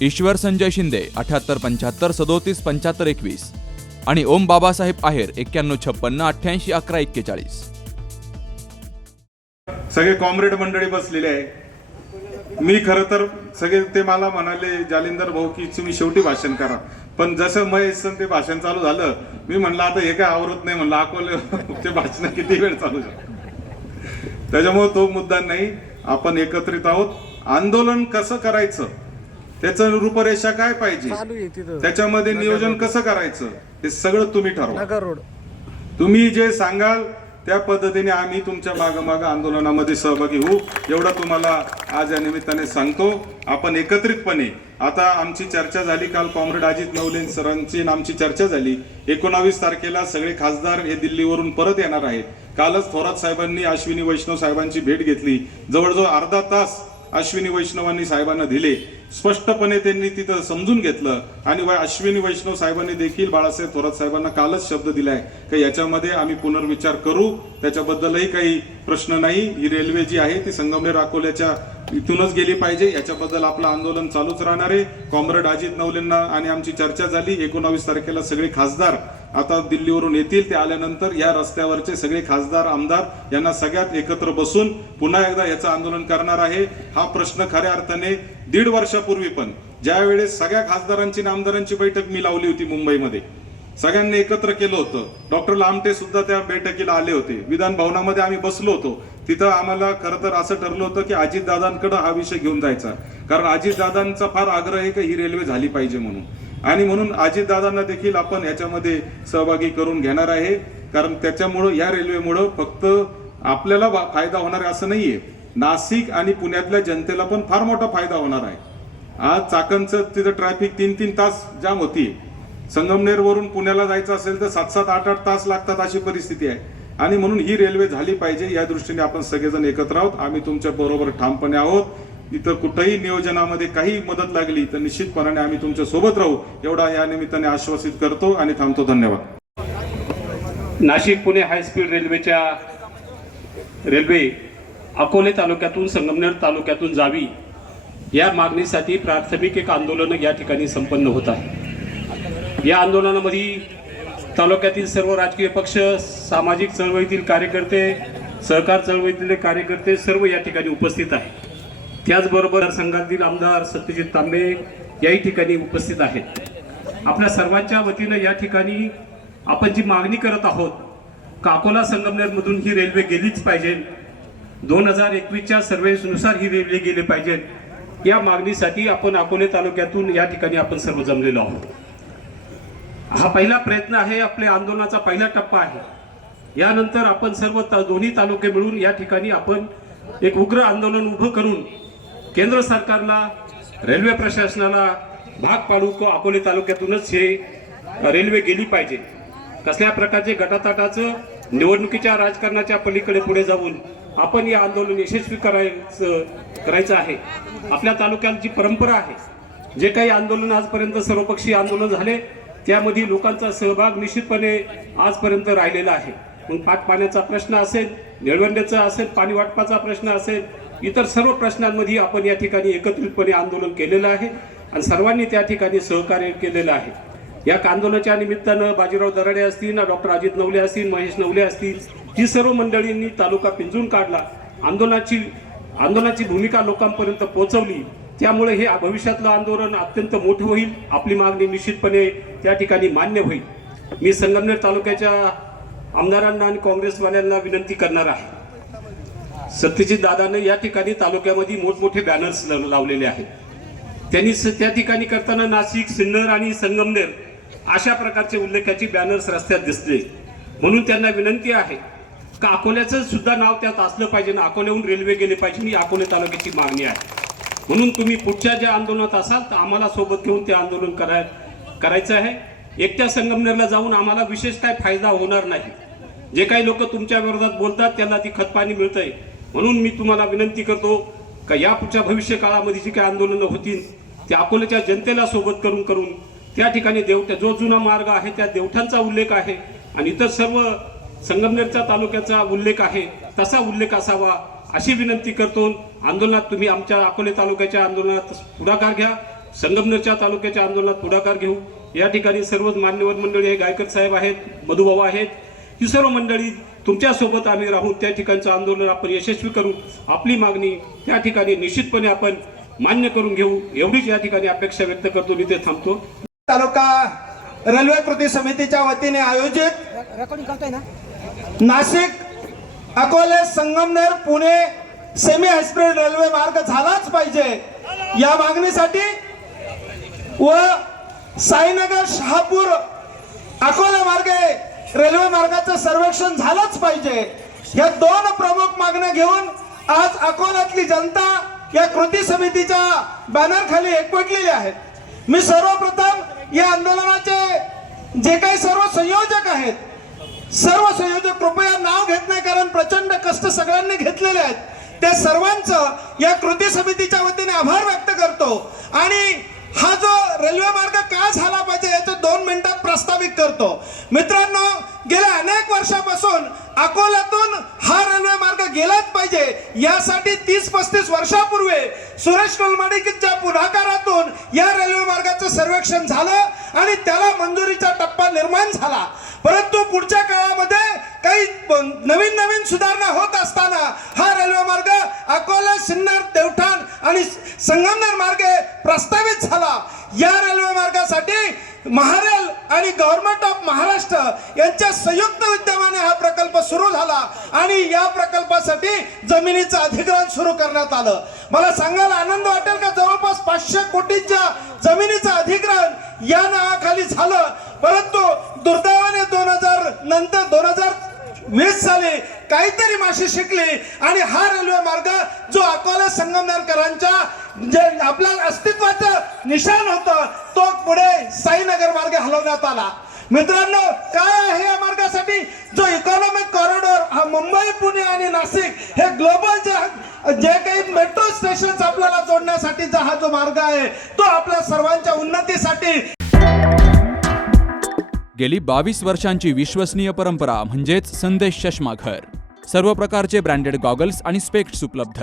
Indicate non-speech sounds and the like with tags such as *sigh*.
ईश्वर संजय शिंदे अठ्याहत्तर पंच्याहत्तर सदोतीस पंच्याहत्तर एकवीस. आणि ओम बाबासाहेब आहेर एक्क्याण्णव छप्पन्न अठ्ठ्याऐंशी अकरा एक्केचाळीस. सगळे कॉम्रेड मंडळी बसलेले आहे. मी खर तर सगळे ते मला म्हणाले जालिंदर भाऊ की तुम्ही शेवटी भाषण करा. पण जसं महेश ते भाषण चालू झालं मी म्हणलं आता हे काय आवरत नाही म्हणलं अकोले *laughs* ते भाषण किती वेळ चालू झालं? त्याच्यामुळे तो मुद्दा नाही. आपण एकत्रित आहोत. आंदोलन कसं करायचं? त्याचं रूपरेषा काय पाहिजे? चालू आहे तिथं. त्याच्यामध्ये नियोजन कसं करायचं? हे सगळं तुम्ही ठरवा. नगर रोड. तुम्ही जे सांगाल त्या पद्धतीने आम्ही तुमच्या मागं आंदोलनामध्ये सहभागी होऊ. एवढं तुम्हाला आज या निमित्ताने सांगतो. आपण एकत्रितपणे आता आमची चर्चा झाली काल कॉम्रेड अजित नवले सरांची आणि आमची चर्चा झाली. एकोणावीस तारखेला सगळे खासदार हे दिल्लीवरून परत येणार आहेत. कालच थोरात साहेबांनी अश्विनी वैष्णव साहेबांची भेट घेतली. जवळजवळ अर्धा तास अश्विनी वैष्णवांनी साहेबांना दिले. स्पष्टपणे त्यांनी तिथं समजून घेतलं. आणि अश्विनी वैष्णव साहेबांनी देखील बाळासाहेब थोरात साहेबांना कालच शब्द दिलाय. की याच्यामध्ये आम्ही पुनर्विचार करू? त्याच्याबद्दलही काही प्रश्न नाही. ही रेल्वे जी आहे ती संगमनेर अकोल्याच्या इथूनच गेली पाहिजे. याच्याबद्दल आपलं आंदोलन चालूच राहणार आहे. कॉम्रेड अजित नवलेंना आणि आमची चर्चा झाली. एकोणावीस तारखेला सगळे खासदार आता दिल्लीवरून येतील ते आल्यानंतर या रस्त्यावरचे सगळे खासदार आमदार यांना सगळ्यात एकत्र बसून पुन्हा एकदा याचं आंदोलन करणार आहे. हा प्रश्न खऱ्या अर्थाने दीड वर्षापूर्वी पण ज्या वेळेस सगळ्या खासदारांची आणि आमदारांची बैठक मी लावली होती मुंबईमध्ये. सगळ्यांनी एकत्र केलं होतं. डॉक्टर लामटे सुद्धा त्या बैठकीला आले होते. विधान भवनामध्ये आम्ही बसलो होतो. तिथं आम्हाला खरं तर असं ठरलं होतं की अजितदादांकडं हा विषय घेऊन जायचा. कारण अजितदादांचा फार आग्रह आहे की ही रेल्वे झाली पाहिजे म्हणून. आणि म्हणून अजितदादांना देखील आपण याच्यामध्ये सहभागी करून घेणार आहे. कारण त्याच्यामुळं या रेल्वेमुळं फक्त आपल्याला फायदा होणार आहे असं नाहीये. नाशिक आणि पुण्यातल्या जनतेला पण फार मोठा फायदा होणार आहे. आज चाकणचं तिथं ट्रॅफिक तीन तीन तास जाम होती. संगमनेर वरून पुण्याला जायचं असेल तर सात सात आठ आठ तास लागतात अशी परिस्थिती आहे. आणि म्हणून ही रेल्वे झाली पाहिजे या दृष्टीने आपण सगळेजण एकत्र आहोत. आम्ही तुमच्या बरोबर ठामपणे आहोत. इथं कुठंही नियोजनामध्ये काही मदत लागली तर निश्चितपणाने आम्ही तुमच्यासोबत राहू. एवढा या निमित्ताने आश्वासित करतो आणि थांबतो. धन्यवाद. नाशिक पुणे हायस्पीड रेल्वेच्या रेल्वे अकोले तालुक्यातून संगमनेर तालुक्यातून जावी या मागणीसाठी प्राथमिक एक आंदोलन या ठिकाणी संपन्न होत आहे. या आंदोलनामध्ये तालुक्यातील सर्व राजकीय पक्ष सामाजिक चळवळीतील कार्यकर्ते सहकार चळवळीतील कार्यकर्ते सर्व या ठिकाणी उपस्थित आहेत. त्याचबरोबर संघातील आमदार सत्यजित तांबे याही ठिकाणी उपस्थित आहेत. आपल्या सर्वांच्या वतीनं या ठिकाणी आपण जी मागणी करत आहोत काकोला संगमनेरमधून ही रेल्वे गेलीच पाहिजे. दोन हजार एकवीसच्या सर्वेनुसार ही रेल्वे गेली पाहिजे. या मागणीसाठी आपण अकोले तालुक्यातून या ठिकाणी आपण सर्व जमलेलो आहोत. हा पहिला प्रयत्न आहे आपल्या आंदोलनाचा पहिला टप्पा आहे. यानंतर आपण सर्व दोन्ही तालुके मिळून या ठिकाणी आपण एक उग्र आंदोलन उभं करून केंद्र सरकारला रेल्वे प्रशासनाला भाग पाडू को अकोले तालुक्यातूनच हे रेल्वे गेली पाहिजे. कसल्या प्रकारचे गटाताटाचं निवडणुकीच्या राजकारणाच्या पलीकडे पुढे जाऊन आपण हे आंदोलन यशस्वी करायचं करायचं आहे. आपल्या तालुक्यात जी परंपरा आहे जे काही आंदोलन आजपर्यंत सर्वपक्षीय आंदोलन झाले त्यामध्ये लोकांचा सहभाग निश्चितपणे आजपर्यंत राहिलेला आहे. मग पाट पाण्याचा प्रश्न असेल निळवंड्याचा असेल पाणी वाटपाचा प्रश्न असेल इतर सर्व प्रश्नांमध्ये आपण या ठिकाणी एकत्रितपणे आंदोलन केलेलं आहे आणि सर्वांनी त्या ठिकाणी सहकार्य केलेलं आहे. या आंदोलनाच्या निमित्तानं बाजीराव दराडे असतील डॉक्टर अजित नवले असतील महेश नवले असतील ही सर्व मंडळींनी तालुका पिंजून काढला. आंदोलनाची आंदोलनाची भूमिका लोकांपर्यंत पोहोचवली. त्यामुळे हे भविष्यातलं आंदोलन अत्यंत मोठं होईल आपली मागणी निश्चितपणे त्या ठिकाणी मान्य होईल. मी संगमनेर तालुक्याच्या आमदारांना आणि काँग्रेसवाल्यांना विनंती करणार आहे. सत्यजित दादाने या ठिकाणी तालुक्यामध्ये मोठमोठे बॅनर्स लावलेले आहेत. त्यांनी स- त्या ठिकाणी करताना नाशिक सिन्नर आणि संगमनेर अशा प्रकारचे उल्लेखाची बॅनर्स रस्त्यात दिसले. म्हणून त्यांना विनंती आहे का अकोल्याचं सुद्धा नाव त्यात असलं पाहिजे ना अकोल्याहून रेल्वे गेले पाहिजे ही अकोले तालुक्याची मागणी आहे. म्हणून तुम्ही पुढच्या ज्या आंदोलनात असाल तर आम्हाला सोबत घेऊन ते आंदोलन कराय करायचं आहे. एकट्या संगमनेरला जाऊन आम्हाला विशेष काय फायदा होणार नाही. जे काही लोक तुमच्या विरोधात बोलतात त्यांना ती खतपाणी मिळतंय. म्हणून मी तुम्हाला विनंती करतो का या पुढच्या भविष्य काळामध्ये जी काही आंदोलनं होतील ते अकोल्याच्या जनतेला सोबत करून करून त्या ठिकाणी देवट्या जो जुना मार्ग आहे त्या देवठांचा उल्लेख आहे आणि इतर सर्व संगमनेरच्या तालुक्याचा उल्लेख आहे तसा उल्लेख असावा अशी विनंती करतो. आंदोलनात तुम्ही आमच्या अकोले तालुक्याच्या आंदोलनात पुढाकार घ्या संगमनेरच्या तालुक्याच्या आंदोलनात पुढाकार घेऊ. या ठिकाणी सर्वच मान्यवर मंडळी हे गायकर साहेब आहेत मधुभाऊ आहेत ही सर्व मंडळी तुमच्यासोबत आम्ही राहून त्या ठिकाणचं आंदोलन आपण यशस्वी करू. आपली मागणी त्या ठिकाणी निश्चितपणे आपण मान्य करून घेऊ. एवढीच या ठिकाणी अपेक्षा व्यक्त करतो. इथे थांबतो. तालुका रेल्वे कृती समितीच्या वतीने आयोजित Nashik Akole Sangamner Pune semi high speed railway मार्ग झालाच पाहिजे. या मागणीसाठी व साईनगर शहापूर अकोला मार्गे रेल्वे मार्गाचं सर्वेक्षण झालंच पाहिजे. या दोन प्रमुख मागण्या घेऊन आज अकोल्यातली जनता या कृती समितीच्या बॅनर खाली एकवटलेली आहेत. मी सर्वप्रथम या आंदोलनाचे जे काही सर्व संयोजक आहेत सर्व संयोजक कृपया नाव घेत नाही कारण प्रचंड कष्ट सगळ्यांनी घेतलेले आहेत. त्या सर्वांचं या कृती समितीच्या वतीने आभार व्यक्त करतो. आणि हा जो रेल्वे मार्ग का झाला याचं दोन मिनिटात प्रस्तावित करतो. मित्रांनो गेल्या अनेक वर्षापासून अकोल्यातून हा रेल्वे मार्ग गेलाच पाहिजे. यासाठी तीस पस्तीस वर्षापूर्वी सुरेश कुलमाडिकीच्या पुढाकारातून या रेल्वे मार्गाचं सर्वेक्षण झालं आणि त्याला मंजुरीचा टप्पा निर्माण झाला. परंतु पुढच्या काळामध्ये काही नवीन नवीन सुधारणा होत असताना हा रेल्वे मार्ग अकोला सिन्नर देवठाण आणि संगमनेर मार्गे प्रस्तावित झाला. या रेल्वे मार्गासाठी महारेल आणि गव्हर्नमेंट ऑफ महाराष्ट्र यांच्या संयुक्त विद्यमाने हा प्रकल्प सुरू झाला आणि या प्रकल्पासाठी जमिनीचं अधिग्रहण सुरू करण्यात आलं. मला सांगायला आनंद वाटेल का? जवळपास पाचशे कोटीच्या जमिनीचं अधिग्रहण या नावाखाली झालं. परंतु दुर्दैवाने दोन हजार नंतर दोन हजार वीस साली काहीतरी माशी शिकली आणि हा रेल्वे मार्ग जो अकोला संगमनेरकरांच्या जे आपल्या अस्तित्वाचं निशाण होतं तो पुढे साईनगर मार्गे हलवण्यात आला. मित्रांनो काय आहे या मार्गासाठी? जो इकॉनॉमिक कॉरिडॉर हा मुंबई पुणे आणि नाशिक हे ग्लोबल जे जे काही मेट्रो स्टेशन आपल्याला जोडण्यासाठीचा हा जो मार्ग आहे तो आपल्या सर्वांच्या उन्नतीसाठी. गेली बावीस वर्षांची विश्वसनीय परंपरा म्हणजेच संदेश चष्माघर. सर्व प्रकारचे ब्रँडेड गॉगल्स आणि स्पेक्ट्स उपलब्ध.